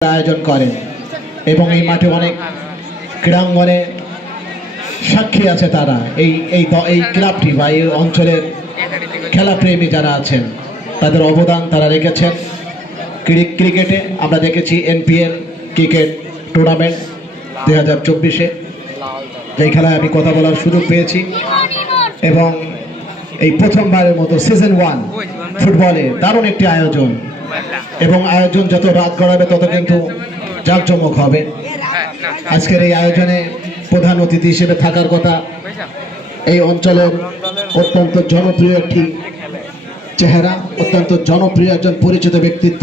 আয়োজন করেন এবং এই মাঠে অনেক ক্রীড়াঙ্গনে সাক্ষী আছে তারা এই এই এই ক্লাবটি বা এই অঞ্চলের খেলাপ্রেমী যারা আছেন তাদের অবদান তারা রেখেছেন। ক্রিকেটে আমরা দেখেছি এনপিএল ক্রিকেট টুর্নামেন্ট 2024-এ যেই খেলায় আমি কথা বলার সুযোগ পেয়েছি এবং এই প্রথমবারের মতো সিজন 1 ফুটবলে দারুণ একটি আয়োজন এবং আয়োজন যত রাত গড়াবে তত কিন্তু জাঁকজমক হবে। আজকের এই আয়োজনে প্রধান অতিথি হিসেবে থাকার কথা এই অঞ্চলের অত্যন্ত জনপ্রিয় একটি চেহারা, অত্যন্ত জনপ্রিয় একজন পরিচিত ব্যক্তিত্ব,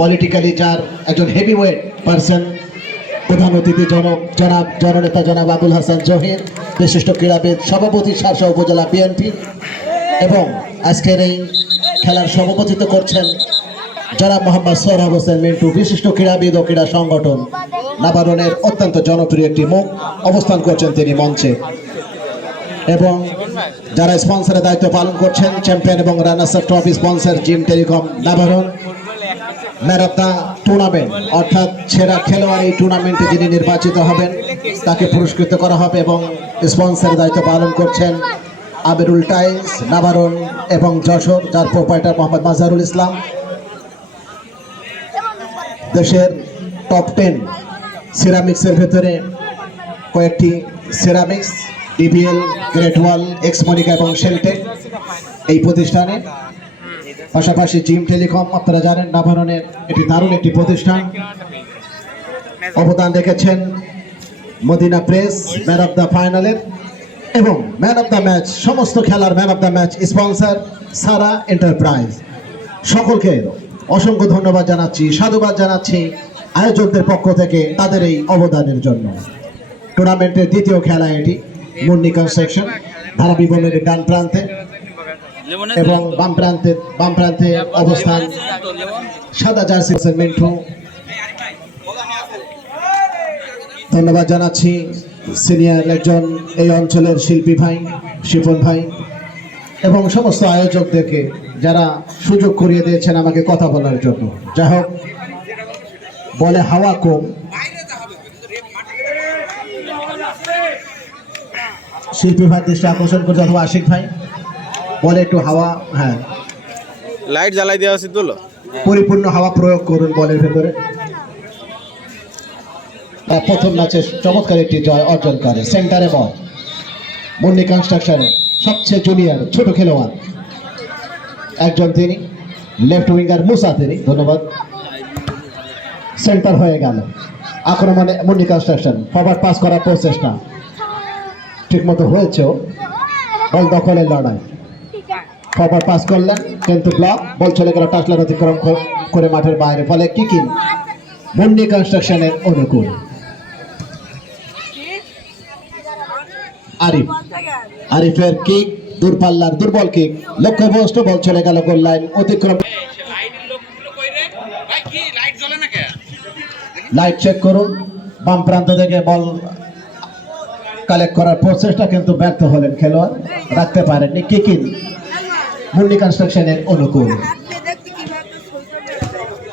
পলিটিক্যালি যার একজন হেভিওয়েট পারসন, প্রধান অতিথি জননেতা জনাব আবুল হাসান জহির, বিশিষ্ট ক্রীড়াবিদ, সভাপতি শার্শা উপজেলা বিএনপি এবং আজকের এই খেলার সভাপতিত্ব করছেন জনাব মোহাম্মদ সোহরাব হোসেন মিন্টু, বিশিষ্ট ক্রীড়াবিদ ও ক্রীড়া সংগঠন নাবারণের অত্যন্ত জনপ্রিয় একটি মুখ, অবস্থান করছেন তিনি মঞ্চে। এবং যারা স্পন্সরের দায়িত্ব পালন করছেন চ্যাম্পিয়ন এবং runners up trophy sponsor Jim telecom Nabaran, man of the tournament অর্থাৎ সেরা খেলোয়াড় এই টুর্নামেন্টে যিনি নির্বাচিত হবেন তাকে পুরস্কৃত করা হবে এবং স্পন্সরের দায়িত্ব পালন করছেন আবিরুল টাইলস নাবারণ এবং যশোর, যার প্রোপাইটার মোহাম্মদ মাজহারুল ইসলাম। দেশের টপ 10 সিরামিক্সের ভেতরে কয়েকটি সিরামিক্স, ডিবিএল, গ্রেট ওয়াল, এক্সমনিকা এবং শেলটেক এই প্রতিষ্ঠানে, পাশাপাশি জিম টেলিকম আপনারা জানেন নাভারণের এটি দারুণ একটি প্রতিষ্ঠান। অবদান রেখেছেন Madina press man of the ফাইনালের এবং ম্যান অফ দ্য ম্যাচ, সমস্ত খেলার man of the match sponsor Sara enterprise. সকলকে অসংখ্য ধন্যবাদ জানাচ্ছি, সাধুবাদ জানাচ্ছি আয়োজকদের পক্ষ থেকে তাদের এই অবদানের জন্য। টুর্নামেন্টের দ্বিতীয় খেলা এটি মুন্নি কনস্ট্রাকশন ধারাবিবনের ডান প্রান্তে এবং বাম প্রান্তে অবস্থান সাদা জার্সি মিন্টু। ধন্যবাদ জানাচ্ছি সিনিয়র একজন এই অঞ্চলের শিল্পী ভাই শিপন ভাই এবং সমস্ত আয়োজকদেরকে যারা সুযোগ করিয়ে দিয়েছেন আমাকে কথা বলার জন্য। যাই হোক, বলে হাওয়া কম, শিল্পী ভাই দৃষ্টি আকর্ষণ করছে অথবা আশিক ভাই বলে একটু হাওয়া, হ্যাঁ লাইট জ্বালাই দেওয়া উচিত বলো, পরিপূর্ণ হাওয়া প্রয়োগ করুন বলের ভেতরে। প্রথম ম্যাচে চমৎকার একটি জয় অর্জন করে সেন্টারে বল মুন্নি কনস্ট্রাকশনের সবচেয়ে জুনিয়র ছোট খেলোয়াড় একজন, তিনি লেফট উইঙ্গার মুসা, তিনি ধন্যবাদ। সেন্টার হয়ে গেল আক্রমণে মুন্নি কনস্ট্রাকশন, ফরওয়ার্ড পাস করার প্রচেষ্টা ঠিক মতো হয়েছেও, বল দখলের লড়াই, ফরওয়ার্ড পাস করলেন কিন্তু ব্লক, বল চলে গেল টাচলাইন অতিক্রম করে মাঠের বাইরে, ফলে কিকিং মুন্নি কনস্ট্রাকশনের অনুকূল। আরিফের কিক, দূরপাল্লার দুর্বল কিক, লক্ষ্যভ্রষ্ট, বল চলে গেল গোল লাইন অতিক্রম। লাইট চেক করুন, বাম প্রান্ত থেকে বল কালেক্ট করার প্রচেষ্টা কিন্তু ব্যর্থ হলেন খেলোয়াড়, রাখতে পারেননি। কিকিং মুন্নি কনস্ট্রাকশনের অনুকূল।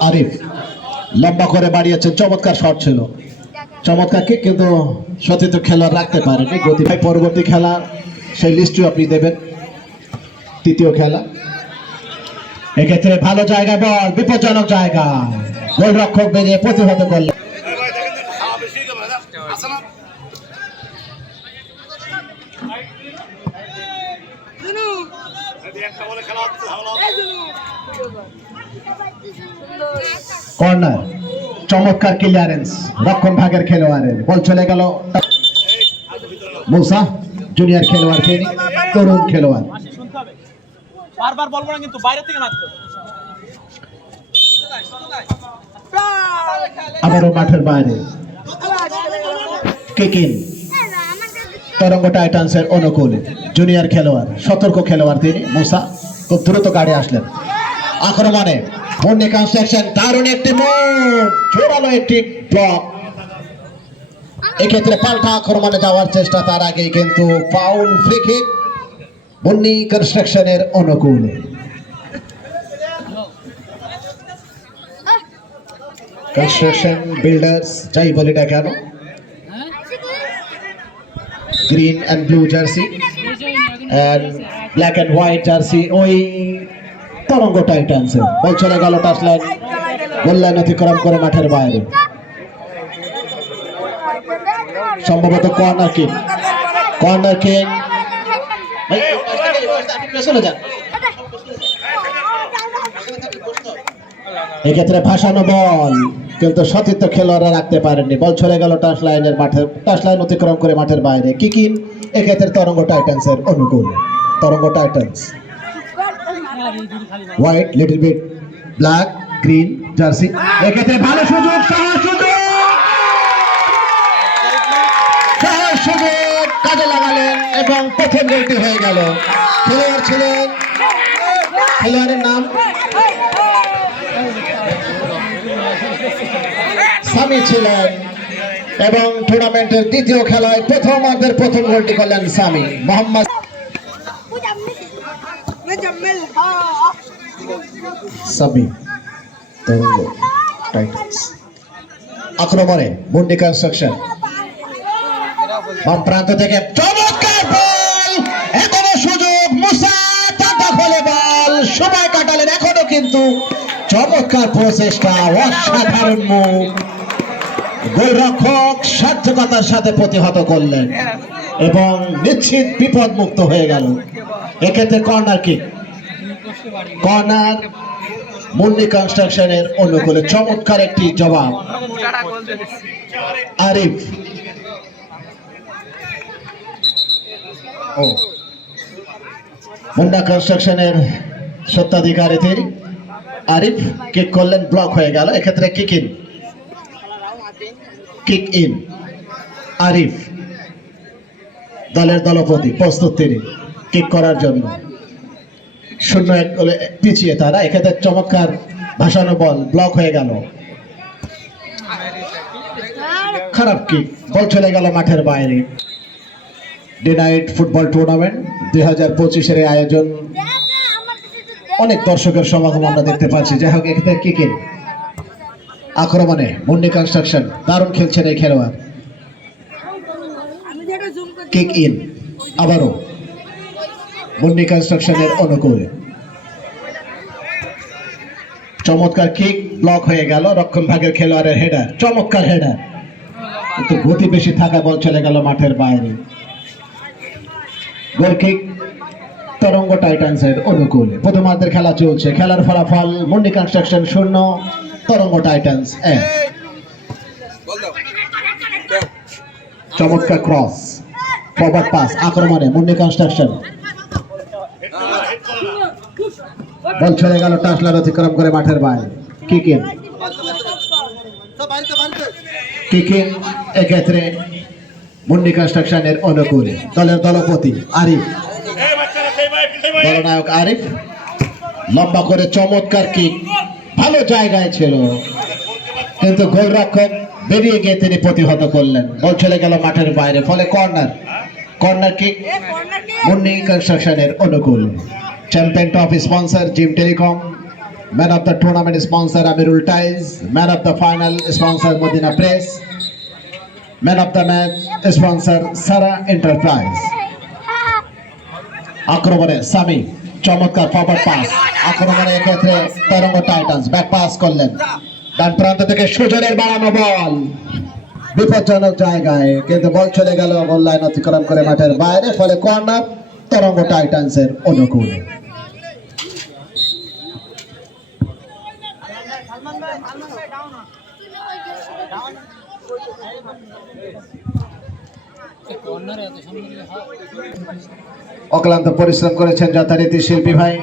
আরিফ লম্বা করে বাড়িয়েছেন, চমৎকার শট ছিল, চমৎকার কিক, কিন্তু সতীর্থ খেলোয়াড় রাখতে পারেনি গতি। পরবর্তী খেলা সেই লিস্টও আপনি দেবেন। তৃতীয় খেলা, এক্ষেত্রে ভালো জায়গায় বল, বিপজ্জনক জায়গা, গোলরক্ষক বেরিয়ে প্রতিহত করলেন। কর্নার, চমৎকার ক্লিয়ারেন্স রক্ষণ ভাগের খেলোয়াড়ের, বল চলে গেল মুসা, জুনিয়র খেলোয়াড়, তিনি তরুণ খেলোয়াড়। বারবার বলবো না কিন্তু বাইরে থেকে মারতে, আবারও মাঠের বাইরে কিকিং তরঙ্গ টাইটান্সের অনুকূলে, জুনিয়র খেলোয়াড়, সতর্ক খেলোয়াড় তিনি মুসা, খুব দ্রুত গাড়ি আসলেন আক্রমণে। মুন্নি কনস্ট্রাকশন দারুণ একটি মুভ, জোরালো একটি ব্লক, এক্ষেত্রে পাল্টা আক্রমণে যাওয়ার চেষ্টা, তার আগে কিন্তু ফাউল, ফ্রি কিক মুন্নি কনস্ট্রাকশনের অনুকূলে। কনস্ট্রাকশন বিল্ডার্স যাই বলি না কেন, green and blue jersey and black and white jersey, ওই তরঙ্গ টাইটান্স বল চলে গেল টাচ লাইন, গোল লাইন অতিক্রম করে মাঠের বাইরে, সম্ভবত কর্নার কিক। কর্নার কিক এক্ষেত্রে ভাসানো বল, কিন্তু সতীর্থ খেলোয়াড়রা রাখতে পারেননি, বল চলে গেল টাচ লাইনের মাঠের, টাচ লাইন অতিক্রম করে মাঠের বাইরে। কিকিন এক্ষেত্রে তরঙ্গ টাইটান্সের অনুকূল। Taranga Titans white little bit black green jersey, এক্ষেত্রে ভালো সুযোগ, সুযোগ কাজে লাগালেন এবং প্রথম গোলটি হয়ে গেল। খেলোয়াড় ছিলেন, খেলোয়াড়ের নাম সামি ছিলেন এবং টুর্নামেন্টের দ্বিতীয় খেলায় প্রথমার্ধের প্রথম গোলটি করলেন সামি। মোহাম্মদ সামি তরঙ্গ টাইটান্স। আক্রমণে মুন্ডি কনস্ট্রাকশন বাম প্রান্ত থেকে চমৎকার বল, এখনো সুযোগ, মুসা দখলে বল, সময় কাটালেন, এখনো কিন্তু চমৎকার প্রচেষ্টা, অসাধারণ মুখ, গোলরক্ষক সাধ্যকতার সাথে প্রতিহত করলেন এবং নিশ্চিত বিপদ মুক্ত হয়ে গেল। এক্ষেত্রে কর্নার কিক, কর্নার মুন্ডি কনস্ট্রাকশনের অনুকূলে চমৎকার একটি জবাব। আরিফ মুন্ডা কনস্ট্রাকশনের সত্ত্বাধিকারী আরিফ কিক করলেন, ব্লক হয়ে গেল। এক্ষেত্রে কিক ইন আরিফ, দলের দলপতি, প্রস্তুত তিনি কিক করার জন্য। 0-1 গোলে পিছিয়ে তারা। এক্ষেত্রে চমৎকার ভাসানো বল, ব্লক হয়ে গেল, খারাপ কিক, বল চলে গেল মাঠের বাইরে। ডে নাইট ফুটবল টুর্নামেন্ট 2025-এর আয়োজন, অনেক দর্শকের সমাগম আমরা দেখতে পাচ্ছি। যাই হোক, এক্ষেত্রে কিকিং আক্রমণে মুন্ডি কনস্ট্রাকশন দারুণ খেলছেন এই খেলোয়াড়। কিক ইন আবারও মুন্ডি কনস্ট্রাকশনের অনুকূলে, চমৎকার কিক, ব্লক হয়ে গেল। রক্ষণ ভাগের খেলোয়াড়ের হেডার, চমৎকার হেডার, কিন্তু গতি বেশি থাকা বল চলে গেল মাঠের বাইরে। গোল কিক তরঙ্গ টাইটান্সের অনুকূলে। প্রথমার্ধের খেলা চলছে, খেলার ফলাফল মুন্ডি কনস্ট্রাকশন 0, তরঙ্গ টাইটান্স 1। চমৎকার ক্রস, ফরওয়ার্ড পাস, আক্রমণে মুন্ডি কনস্ট্রাকশন, বল চলে গেল টাসলার অতিক্রম করে মাঠের বাইরে। কিকিং এক্ষেত্রে মুন্ডি কনস্ট্রাকশনের অনুকূলে। দলের দলপতি আরিফ, দলনায়ক আরিফ লম্বা করে চমৎকার কিক, ভালো জায়গায় ছিল, কিন্তু গোলরক্ষক বেরিয়ে গিয়ে তিনি প্রতিহত করলেন, বল চলে গেল মাঠের বাইরে। ফলে কর্নার কিক মুন্ডি কনস্ট্রাকশনের অনুকূল। Champion trophy sponsor Jim Telecom, man of the tournament sponsor Amirul Ties, man of the final sponsor Madina press, man of the match sponsor Sara Enterprise. আক্রমণে সামি, চমৎকার ফরওয়ার্ড পাস, আক্রমণে এক্ষেত্রে তরঙ্গ টাইটান্স ব্যাক পাস করলেন, ডান প্রান্ত থেকে সুজনের বাড়ানো বল বিপজ্জনক জায়গায়, কিন্তু বল চলে গেল গোল লাইন অতিক্রম করে মাঠের বাইরে। ফলে কর্নার তরঙ্গ টাইটান্সের অনুকূলে। অক্লান্ত পরিশ্রম করেছেন যথারীতি শিল্পী ভাই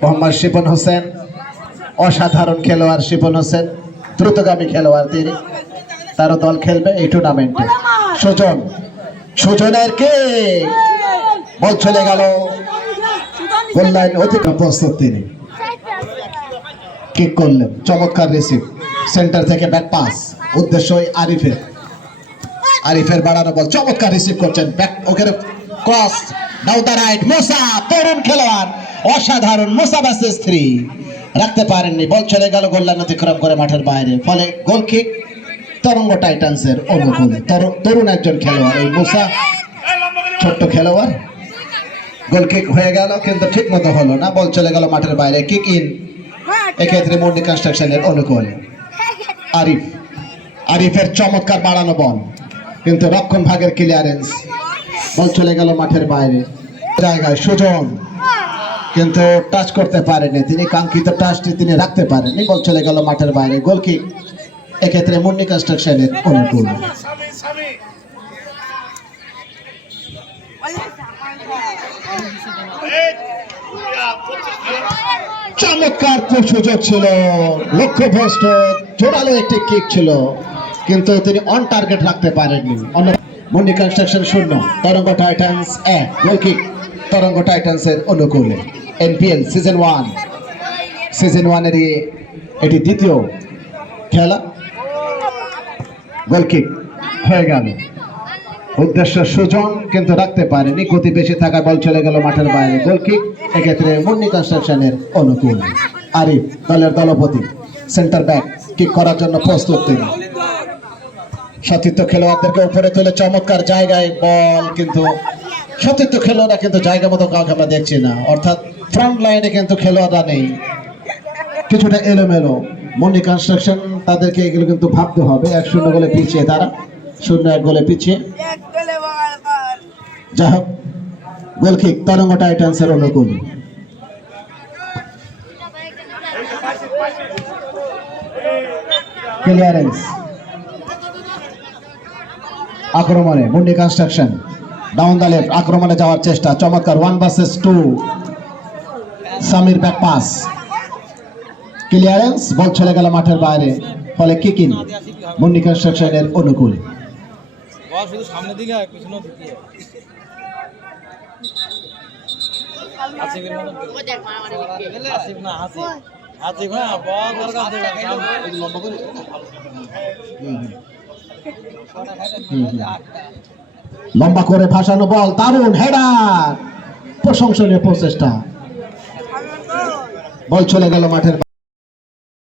মোহাম্মদ শিপন হোসেন, অসাধারণ খেলোয়াড় শিপন হোসেন, দ্রুতগামী খেলোয়াড় তিনি, তারও দল খেলবে এই টুর্নামেন্টে। সুজনের কে বল চলে গেল গোল লাইন অতিক্রম, প্রস্তুত তিনি কিক করলেন, চমৎকার রিসিভ, সেন্টার থেকে ব্যাক পাস, উদ্দেশ্য আরিফের বাড়ানো বল, চমৎকার রিসিভ করছেন, ব্যাক ওখানে ক্রস, নাও দ্য রাইট, মুসা তরুণ খেলোয়াড়, অসাধারণ, মুসা ভার্সেস 3, রাখতে পারেননি, বল চলে গেল গোল লাইন অতিক্রম করে মাঠের বাইরে, ফলে গোল কিক তরঙ্গ টাইটান্সের অনুকূলে। তরুণ একজন খেলোয়াড় এই মুসা, ছোট্ট খেলোয়াড়। গোল কিক হয়ে গেল কিন্তু ঠিক মতো হলো না, বল চলে গেল মাঠের বাইরে, কিক ইন এক্ষেত্রে মুন্ডি কনস্ট্রাকশনের অনুকূলে। আরিফের চমৎকার বাড়ানো বল, কিন্তু রক্ষণ ভাগের ক্লিয়ারেন্স, বল চলে গেল মাঠের বাইরে। জায়গায় সুজন কিন্তু টাচ করতে পারেনি, তিনি কাঙ্ক্ষিত টাচটি তিনি রাখতে পারেননি, বল চলে গেল মাঠের বাইরে। গোল কিক এক্ষেত্রে মুন্ডি কনস্ট্রাকশনের অনুকূল। চমৎকার সুযোগ ছিল, লক্ষ্যভ্রষ্ট জোরালো একটি কিক ছিল, কিন্তু তিনি অন টার্গেট রাখতে পারেননি। মুন্ডি কনস্ট্রাকশন 0, তরঙ্গ টাইটান্স 1। গোল কিক তরঙ্গ টাইটান্সের অনুকূলে। এনপিএল সিজন 1 এর এটি দ্বিতীয় খেলা। গোল কিক হয়ে গেল, উদ্দেশ্য সুজন কিন্তু রাখতে পারেনি, গতি বেশি থাকা বল চলে গেল মাঠের বাইরে। গোল কিক এক্ষেত্রে মুন্ডি কনস্ট্রাকশনের অনুকূল। আরিফ দলের দলপতি, সেন্টার ব্যাক, কিক করার জন্য প্রস্তুত তিনি। সতীর্থ খেলোয়াড়দেরকে উপরে তুলে চমৎকার জায়গায় বল, কিন্তু সতীর্থ খেলোয়াড়রা কিন্তু জায়গা মতো কাউকে আমরা দেখছি না, অর্থাৎ ফ্রন্ট লাইনে কিন্তু খেলোয়াড়রা নেই, কিছুটা এলোমেলো। মুন্ডি কনস্ট্রাকশন তাদেরকে এগুলো কিন্তু ভাবতে হবে। 1-0 গোলে পিছিয়ে তারা, 0-1 গোলে পিছিয়ে। যাই হোক, গোল কিক তরঙ্গ টাইটান্সের অনুকূল। ক্লিয়ারেন্স আক্রমণে মুন্ডি কনস্ট্রাকশন, ডাউন দ্য লেফট, আক্রমণে যাওয়ার চেষ্টা, চমৎকার 1 ভার্সেস 2। সামির ব্যাক পাস, ক্লিয়ারেন্স, বল চলে গেল মাঠের বাইরে, ফলে কিক ইন মুন্ডি কনস্ট্রাকশনের অনুকূল। বল শুধু সামনের দিকে হয়, পিছনে দিকে হয়। আসিফের মতো আসিফ না, আসিফ হ্যাঁ, বল দরকার দেবে লম্বা করে। লম্বা করে ফাঁসানো বল, দারুণ হেডার, প্রশংসনীয় প্রচেষ্টা, বল চলে গেল মাঠের